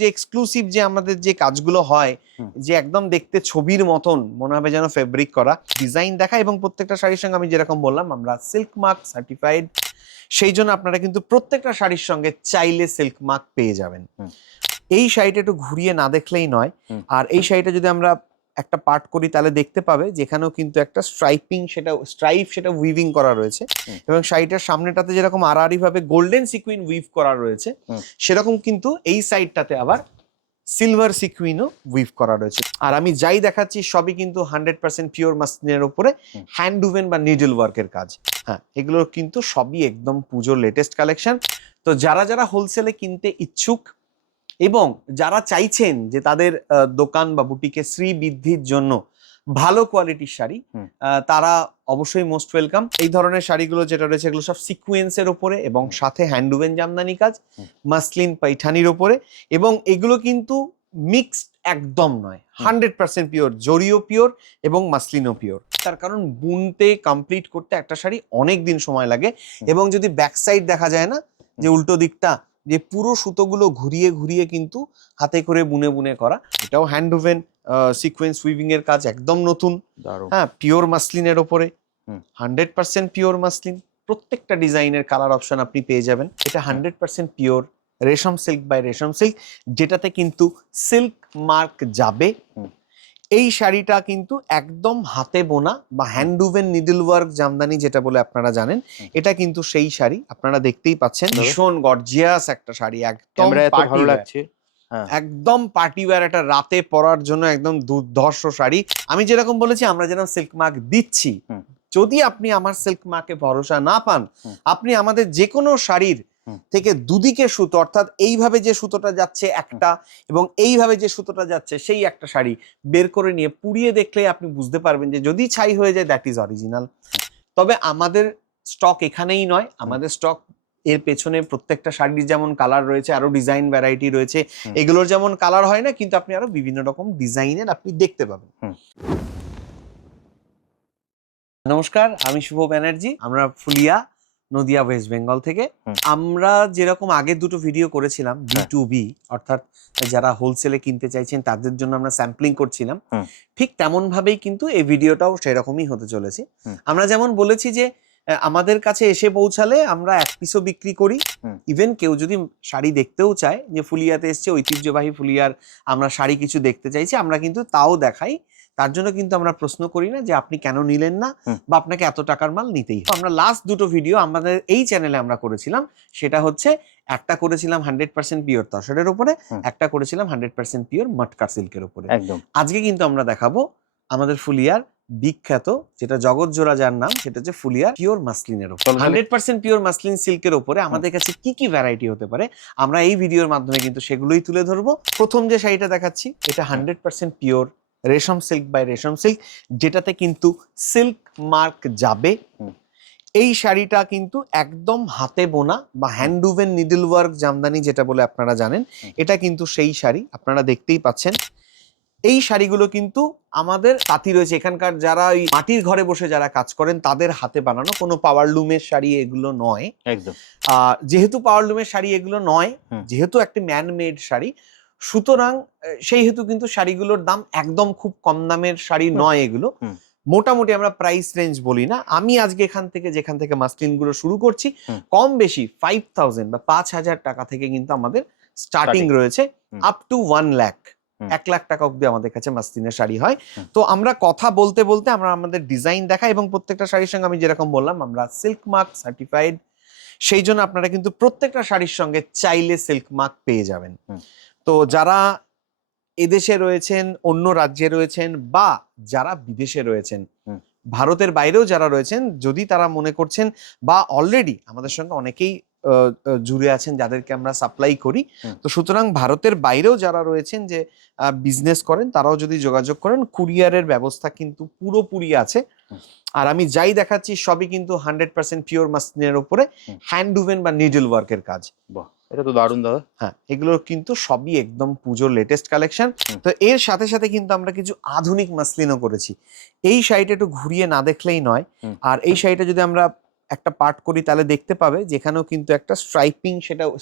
যে এক্সক্লুসিভ যে আমাদের যে কাজগুলো হয়, যে একদম দেখতে ছবির মতন মনে হবে যেন ফেব্রিক করা, ডিজাইন দেখা, এবং প্রত্যেকটা শাড়ির সঙ্গে আমি যেরকম বললাম আমরা সিল্ক মার্ক সার্টিফাইড, সেই জন্য আপনারা কিন্তু প্রত্যেকটা শাড়ির সঙ্গে চাইলে সিল্ক মার্ক পেয়ে যাবেন। এই শাড়িটা একটু ঘুরিয়ে না দেখলেই নয়। আর এই শাড়িটা যদি আমরা একটা পার্ট করি তাহলে দেখতে পাবে যেখানেও কিন্তু একটা সেটা উইভিং করা রয়েছে, এবং শাড়িটার সামনেটাতে যেরকম আড়াআড়ি ভাবে গোল্ডেন সিকুইন উইভ করা রয়েছে, সেরকম কিন্তু এই সাইডটাতে আবার সিলভার সিকুইনও উইভ করা রয়েছে। আর আমি যাই দেখাচ্ছি সবই কিন্তু 100% পিওর মাসলিনের উপরে হ্যান্ড উভেন বা নিডল ওয়ার্কের কাজ। হ্যাঁ, এগুলো কিন্তু সবই একদম পুজোর লেটেস্ট কালেকশন। তো যারা যারা হোলসেলে কিনতে ইচ্ছুক এবং যারা চাইছেন যে তাদের দোকান বা বুটিকে শ্রীবৃদ্ধির জন্য ভালো কোয়ালিটির শাড়ি, তারা অবশ্যই মোস্ট ওয়েলকাম। এই ধরনের শাড়িগুলো যেটা রয়েছে এগুলো সব সিকুয়েন্সের ওপরে এবং সাথে হ্যান্ডউভেন জামদানি কাজ, মাসলিন পাইঠানির ওপরে, এবং এগুলো কিন্তু মিক্সড একদম নয়, 100% পিওর, জরিও পিওর এবং মাসলিনও পিওর। তার কারণ বুনতে কমপ্লিট করতে একটা শাড়ি অনেক দিন সময় লাগে, এবং যদি ব্যাক সাইড দেখা যায় না, যে উল্টো দিকটা, যে পুরো সুতোগুলো ঘুরিয়ে ঘুরিয়ে কিন্তু হাতে করে বুনে বুনে করা, এটাও হ্যান্ড ওভেন সিকোয়েন্স উইভিং এর কাজ, একদম নতুন। হ্যাঁ, পিওর মাসলিনের ওপরে 100% পিওর মাসলিন, প্রত্যেকটা ডিজাইনের কালার অপশন আপনি পেয়ে যাবেন। এটা 100% পিওর রেশম সিল্ক বাই রেশম সিল্ক, যেটাতে কিন্তু সিল্ক মার্ক যাবে। এই শাড়িটা কিন্তু একদম হাতে বোনা বা hand woven needle work Jamdani যেটা বলে আপনারা জানেন, এটা কিন্তু সেই শাড়ি। আপনারা দেখতেই পাচ্ছেন ভীষণ গর্জিয়াস একটা শাড়ি, একদম ভালো লাগছে, একদম পার্টি ওয়্যার, একটা রাতে পরার জন্য একদম দুর্ধর্ষ শাড়ি। আমি যেরকম বলেছি আমরা যেরকম সিল্ক মার্ক দিচ্ছি, যদি আপনি আমার সিল্ক মার্কে ভরসা না পান, আপনি আমাদের যে কোনো শাড়ির থেকে দুদিকে সুতো, অর্থাৎ এইভাবে যে সুতোটা যাচ্ছে একটা এবং এইভাবে যে সুতোটা যাচ্ছে সেই একটা শাড়ি বের করে নিয়ে পুড়িয়ে দেখলে আপনি বুঝতে পারবেন যে যদি ছাই হয়ে যায় দ্যাট ইজ অরিজিনাল। তবে আমাদের স্টক এখানেই নয়, আমাদের স্টক এর পেছনে প্রত্যেকটা শাড়ির যেমন কালার রয়েছে, আরো ডিজাইন ভ্যারাইটি রয়েছে, এগুলোর যেমন কালার হয় না, কিন্তু আপনি আরো বিভিন্ন রকম ডিজাইনের আপনি দেখতে পাবেন। নমস্কার, আমি শুভ ব্যানার্জি, আমরা ফুলিয়া, নদিয়া, ওয়েস্ট বেঙ্গল থেকে। আমরা যেরকম আগের দুটো ভিডিও করেছিলাম B2B, অর্থাৎ যারা হোলসেলে কিনতে চাইছেন তাদের জন্য আমরা স্যাম্পলিং করছিলাম, ঠিক তেমন ভাবেই কিন্তু এই ভিডিওটাও সেরকমই হতে চলেছে। আমরা যেমন বলেছি যে আমাদের কাছে এসে পৌঁছালে আমরা এক পিসও বিক্রি করি। ইভেন কেউ যদি শাড়ি দেখতেও চায়, যে ফুলিয়াতে এসছে ঐতিহ্যবাহী ফুলিয়ার আমরা শাড়ি কিছু দেখতে চাইছি, আমরা কিন্তু তাও দেখাই। তার জন্য কিন্তু আমরা প্রশ্ন করি না যে আপনি কেন নিলেন না বা আপনাকে এত টাকার মাল নিতেই হবে। আমরা লাস্ট দুটো ভিডিও আমাদের এই চ্যানেলে আমরা করেছিলাম, সেটা হচ্ছে একটা করেছিলাম 100% পিওর তসরের উপরে, একটা করেছিলাম 100% পিওর মটকা সিল্কের উপরে। আজকে কিন্তু আমরা দেখাবো আমাদের ফুলিয়ার বিখ্যাত, যেটা জগৎ জোড়া যার নাম, সেটা হচ্ছে ফুলিয়ার পিওর মাসলিনের উপর। 100% পিওর মাসলিন সিল্কের উপরে আমাদের কাছে কি কি ভ্যারাইটি হতে পারে, আমরা এই ভিডিওর মাধ্যমে কিন্তু সেগুলোই তুলে ধরবো। প্রথম যে শাড়িটা দেখাচ্ছি, এটা 100% পিওর রেশম সিল্ক বাই রেশম সিল্ক, যেটাতে কিন্তু সিল্ক মার্ক যাবে। এই শাড়িটা কিন্তু একদম হাতে বোনা বা hand woven needle work Jamdani যেটা বলে আপনারা জানেন, এটা কিন্তু সেই শাড়ি। আপনারা দেখতেই পাচ্ছেন এই শাড়িগুলো কিন্তু আমাদের তাঁতি রয়েছে এখানকার, যারা ওই মাটির ঘরে বসে যারা কাজ করেন তাদের হাতে বানানো, কোনো পাওয়ার লুমের শাড়ি এগুলো নয় একদম। যেহেতু পাওয়ার লুমের শাড়ি এগুলো নয়, যেহেতু একটা ম্যান মেড শাড়ি, সুতরাং সেই হেতু কিন্তু শাড়িগুলোর দাম একদম খুব কম দামের শাড়ি নয় এগুলো। মোটামুটি আমরা প্রাইস রেঞ্জ বলি না, আমি আজকে যেখান থেকে মাসলিন গুলো শুরু করছি, কম বেশি 5000 বা 5000 টাকা থেকে কিন্তু আমাদের স্টার্টিং রয়েছে, আপ টু 1 লাখ, 1 লাখ টাকা অব্দি আমাদের কাছে মাসলিনের শাড়ি হয়। তো আমরা কথা বলতে বলতে আমরা আমাদের ডিজাইন দেখাই, এবং প্রত্যেকটা শাড়ির সঙ্গে আমি যেরকম বললাম আমরা সিল্ক মার্ক সার্টিফাইড, সেই জন্য আপনারা কিন্তু প্রত্যেকটা শাড়ির সঙ্গে চাইলে সিল্ক মার্ক পেয়ে যাবেন। তো যারা এদেশে রয়েছেন, অন্য রাজ্যে রয়েছেন, বা যারা বিদেশে রয়েছেন, ভারতের বাইরেও যারা রয়েছেন, যদি তারা মনে করছেন বা অলরেডি আমাদের সঙ্গে অনেকেই জুড়ে আছেন যাদেরকে আমরা সাপ্লাই করি, তো সুতরাং ভারতের বাইরেও যারা রয়েছেন যে বিজনেস করেন, তারাও যদি যোগাযোগ করেন, কুরিয়ারের ব্যবস্থা কিন্তু পুরোপুরি আছে। আর আমি যাই দেখাচ্ছি সবই কিন্তু 100% পিওর মাসলিনের উপরে হ্যান্ড উভেন বা নিডল ওয়ার্কের কাজ। বাহ, এটা তো দারুণ দাদা। হ্যাঁ, এগুলো কিন্তু সবই একদম পুজোর লেটেস্ট কালেকশন। তো এর সাথে সাথে কিন্তু আমরা কিছু আধুনিক মাসলিনও করেছি। এই শাড়িটা একটু ঘুরিয়ে না দেখলেই নয়। আর এই শাড়িটা যদি আমরা একটা পার্ট করি তাহলে দেখতে পাবে যেখানেও কিন্তু একটা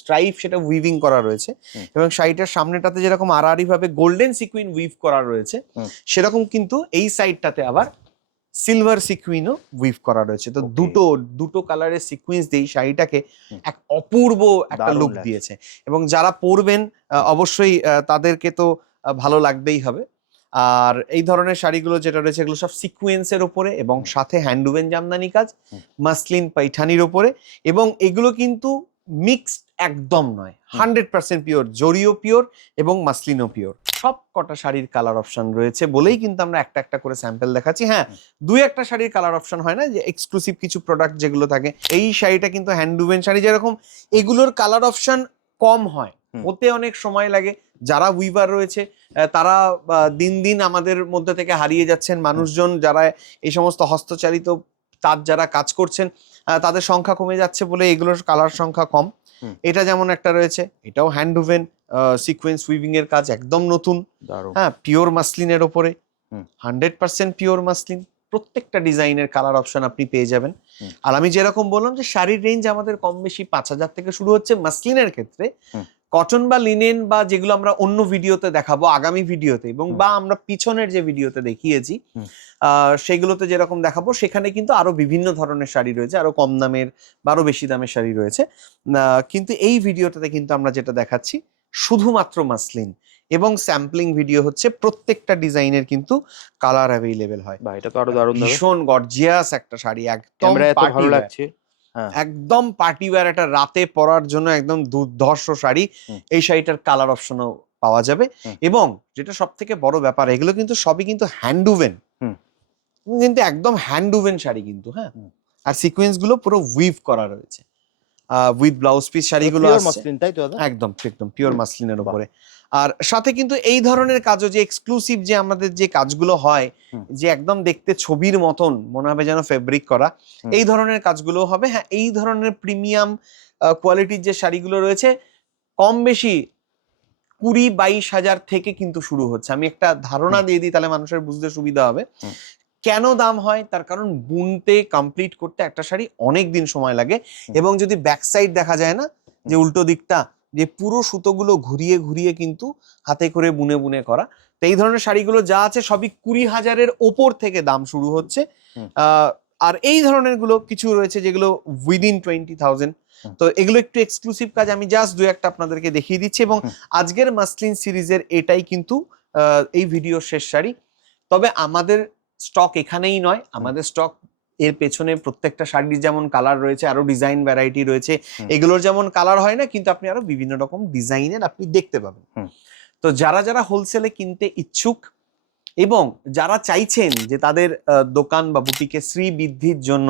স্ট্রাইপ সেটা উইভিং করা রয়েছে, এবং শাড়িটার সামনেটাতে যেরকম আড়াআড়ি ভাবে গোল্ডেন সিকুইন উইভ করা রয়েছে, সেরকম কিন্তু এই সাইডটাতে আবার সিলভার সিকুইনও উইভ করা রয়েছে। তো দুটো কালারের সিকুয়েন্স দিয়ে শাড়িটাকে এক অপূর্ব একটা লুক দিয়েছে, এবং যারা পরবেন অবশ্যই তাদেরকে তো ভালো লাগতেই হবে। আর এই ধরনের শাড়িগুলো যেটা রয়েছে এগুলো সব সিকুয়েন্সের ওপরে, এবং সাথে হ্যান্ডউভেন জামদানি কাজ, মাসলিন পাইঠানির ওপরে, এবং এগুলো কিন্তু মিক্সড একদম নয়, 100% পিওর, জরিও পিওর এবং মাসলিনও পিওর। সব কটা শাড়ির কালার অপশন রয়েছে বলেই কিন্তু আমরা একটা একটা করে স্যাম্পল দেখাচ্ছি। হ্যাঁ, দুই একটা শাড়ির কালার অপশন হয় না, যে এক্সক্লুসিভ কিছু প্রোডাক্ট যেগুলো থাকে। এই শাড়িটা কিন্তু হ্যান্ডউভেন শাড়ি, যেরকম এগুলোর কালার অপশন কম হয়, ওতে অনেক সময় লাগে। যারা উইভার রয়েছে তারা দিন দিন আমাদের মধ্যে থেকে হারিয়ে যাচ্ছেন। মানুষজন যারা এই সমস্ত হস্তচালিত তার যারা কাজ করছেন তাদের সংখ্যা কমে যাচ্ছে বলে এগুলোর কালার সংখ্যা কম। এটা যেমন একটা রয়েছে, এটাও হ্যান্ডউভেন সিকোয়েন্স উইভিং এর কাজ, একদম নতুন। হ্যাঁ, পিওর মাসলিনের ওপরে, 100% পিওর মাসলিন। প্রত্যেকটা ডিজাইনের কালার অপশন আপনি পেয়ে যাবেন। আর আমি যেরকম বললাম যে শাড়ির রেঞ্জ আমাদের কম বেশি 5,000 থেকে শুরু হচ্ছে মাসলিনের ক্ষেত্রে। কটন বা লিনেন বা যেগুলো আমরা অন্য ভিডিওতে দেখাবো আগামী ভিডিওতে, এবং বা আমরা পিছনের যে ভিডিওতে দেখিয়েছি সেগুলোতে যেরকম দেখাবো, সেখানে কিন্তু আরো বিভিন্ন ধরনের শাড়ি রয়েছে, আরো কম দামের বা আরো বেশি দামের শাড়ি রয়েছে। কিন্তু এই ভিডিওটাতে কিন্তু আমরা যেটা দেখাচ্ছি শুধুমাত্র মাসলিন, এবং স্যাম্পলিং ভিডিও হচ্ছে। প্রত্যেকটা ডিজাইনের কিন্তু কালার অ্যাভেলেবেল হয়। এটা তো আরো দারুণ, ভীষণ গর্জিয়াস একটা শাড়ি, একদম ভালো লাগছে, একদম পার্টি ওয়্যার, একটা রাতে পরার জন্য একদম দুর্ধর্ষ শাড়ি। এই শাড়িটার কালার অপশনও পাওয়া যাবে, এবং যেটা সব থেকে বড় ব্যাপার, এগুলো কিন্তু সবই কিন্তু হ্যান্ডউভেন, কিন্তু একদম হ্যান্ডউভেন শাড়ি কিন্তু। হ্যাঁ, আর সিকোয়েন্স গুলো পুরো উইভ করা রয়েছে উইথ ব্লাউজ পিস শাড়িগুলো মাসলিন, তাই তো? একদম পিওর মাসলিনের উপরে। আর সাথে কিন্তু এই ধরনের কাজও, যে এক্সক্লুসিভ যে আমাদের যে কাজগুলো হয়, যে একদম দেখতে ছবির মতন মনে হবে যেন ফেব্রিক করা, এই ধরনের কাজগুলো হবে। হ্যাঁ, এই ধরনের প্রিমিয়াম কোয়ালিটির যে শাড়িগুলো রয়েছে কম বেশি 20-22 হাজার থেকে কিন্তু শুরু হচ্ছে। আমি একটা ধারণা দিয়ে দিই, তাহলে মানুষের বুঝতে সুবিধা হবে। কেন দাম হয়? তার কারণ বুনতে কমপ্লিট করতে একটা শাড়ি অনেক দিন সময় লাগে, এবং যদি ব্যাক সাইড দেখা যায় না, যে উল্টো দিকটা, যে পুরো সুতোগুলো ঘুরিয়ে ঘুরিয়ে কিন্তু হাতে করে বুনে বুনে করা। তো এই ধরনের শাড়িগুলো যা আছে সবই 20,000-এর ওপর থেকে দাম শুরু হচ্ছে। আর এই ধরনের গুলো কিছু রয়েছে যেগুলো উইদিন 20,000। তো এগুলো একটু এক্সক্লুসিভ কাজ, আমি জাস্ট দুই একটা আপনাদেরকে দেখিয়ে দিচ্ছি। এবং আজকের মাসলিন সিরিজের এটাই কিন্তু এই ভিডিওর শেষ শাড়ি। তবে আমাদের স্টক এখানেই নয়, আমাদের স্টক এর পেছনে প্রত্যেকটা শাড়ির যেমন কালার রয়েছে, আরো ডিজাইন ভ্যারাইটি রয়েছে। এগুলোর যেমন কালার হয় না, কিন্তু আপনি আরো বিভিন্ন রকম ডিজাইনের আপনি দেখতে পাবেন। তো যারা যারা হোলসেলে কিনতে ইচ্ছুক, এবং যারা চাইছেন যে তাদের দোকান বা বুটিকে শ্রী বৃদ্ধির জন্য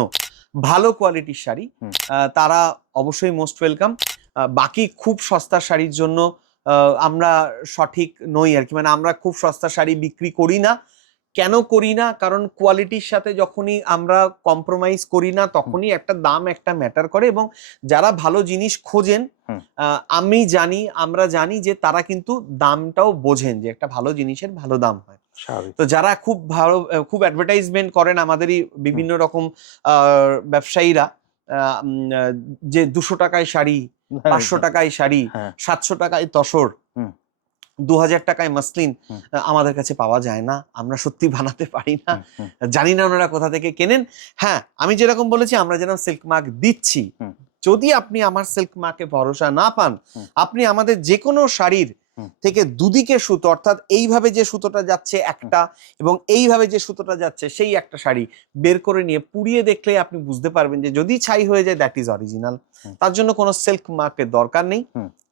ভালো কোয়ালিটির শাড়ি, তারা অবশ্যই মোস্ট ওয়েলকাম। বাকি খুব সস্তার শাড়ির জন্য আমরা সঠিক নই আর কি, মানে আমরা খুব সস্তা শাড়ি বিক্রি করি না। কেন করি না? কারণ কোয়ালিটির সাথে যখনই আমরা কম্প্রোমাইজ করি না, তখনই একটা দাম একটা ম্যাটার করে। এবং যারা ভালো জিনিস খোঁজেন, আমরা জানি যে তারা কিন্তু দামটাও বোঝেন, যে একটা ভালো জিনিসের ভালো দাম হয়। তো যারা খুব অ্যাডভার্টাইজমেন্ট করেন আমাদেরই বিভিন্ন রকম ব্যবসায়ীরা, যে 200 টাকায় শাড়ি, 500 টাকায় শাড়ি, 700 টাকায় তসর, 2000 টাকায় মাসলিন আমাদের কাছে পাওয়া যায় না। আমরা সত্যি বানাতে পারি না, জানি না ওনারা কোথা থেকে কেনেন। হ্যাঁ, আমি যেরকম বলেছি, আমরা যেরকম সিল্ক মার্ক দিচ্ছি, যদি আপনি আমার সিল্ক মার্কে ভরসা না পান, আপনি আমাদের যে কোনো শাড়ির থেকে দুদিকে সুতো, অর্থাৎ এইভাবে যে সুতোটা যাচ্ছে একটা, এবং এইভাবে যে সুতোটা যাচ্ছে সেই একটা শাড়ি বের করে নিয়ে পুড়িয়ে দেখলে আপনি বুঝতে পারবেন যে যদি ছাই হয়ে যায়, দ্যাট ইজ অরিজিনাল। তার জন্য কোনো সিল্ক মার্কের দরকার নেই।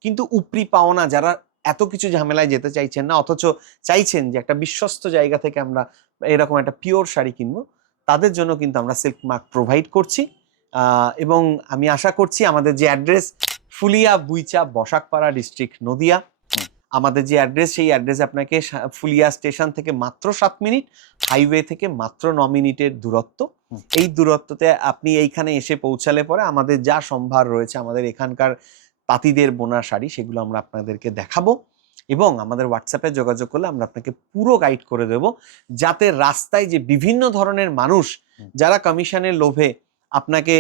কিন্তু উপরি পাওনা যারা এত কিছু ঝামেলায় যেতে চাইছেন না, অথচ চাইছেন যে একটা বিশ্বস্ত জায়গা থেকে আমরা এরকম একটা পিওর শাড়ি কিনবো, তাদের জন্য কিন্তু আমরা সিল্ক মার্ক প্রোভাইড করছি। এবং আমি আশা করছি আমাদের যে অ্যাড্রেস, ফুলিয়া বুইচা বসাকপাড়া ডিস্ট্রিক্ট নদিয়া, আমাদের যে অ্যাড্রেস, সেই অ্যাড্রেসে আপনাকে ফুলিয়া স্টেশন থেকে মাত্র 7 মিনিট, হাইওয়ে থেকে মাত্র 9 মিনিটের দূরত্ব। এই দূরত্বতে আপনি এইখানে এসে পৌঁছালে পরে আমাদের যা সম্ভার রয়েছে, আমাদের এখানকার তাঁতিদের বোনা শাড়ি, সেগুলো আমরা আপনাদেরকে দেখাবো। এবং আমাদের হোয়াটসঅ্যাপে যোগাযোগ করলে আমরা আপনাকে পুরো গাইড করে দেব, যাতে রাস্তায় যে বিভিন্ন ধরনের মানুষ যারা কমিশনের লোভে আপনাকে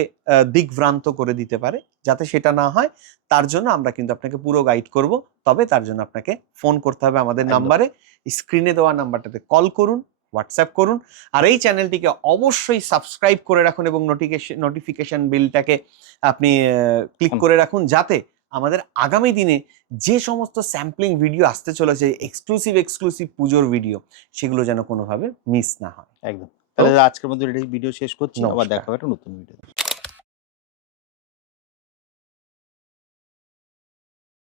দিকভ্রান্ত করে দিতে পারে। যাতে সেটা না হয় তার জন্য আমরা কিন্তু আপনাকে পুরো গাইড করব। তবে তার জন্য আপনাকে ফোন করতে হবে আমাদের নাম্বারে, স্ক্রিনে দেওয়া নাম্বারটাতে কল করুন, হোয়াটসঅ্যাপ করুন। আর এই চ্যানেলটিকে অবশ্যই সাবস্ক্রাইব করে রাখুন এবং নোটিফিকেশন বিলটাকে আপনি ক্লিক করে রাখুন, যাতে আমাদের আগামী দিনে যে সমস্ত স্যাম্পলিং ভিডিও আসতে চলেছে, এক্সক্লুসিভ পুজোর ভিডিও, সেগুলো যেন কোনোভাবে মিস না হয়। একদম। তাহলে আজকের মধ্যে ভিডিও শেষ করছি, আবার দেখা হবে একটা নতুন ভিডিও।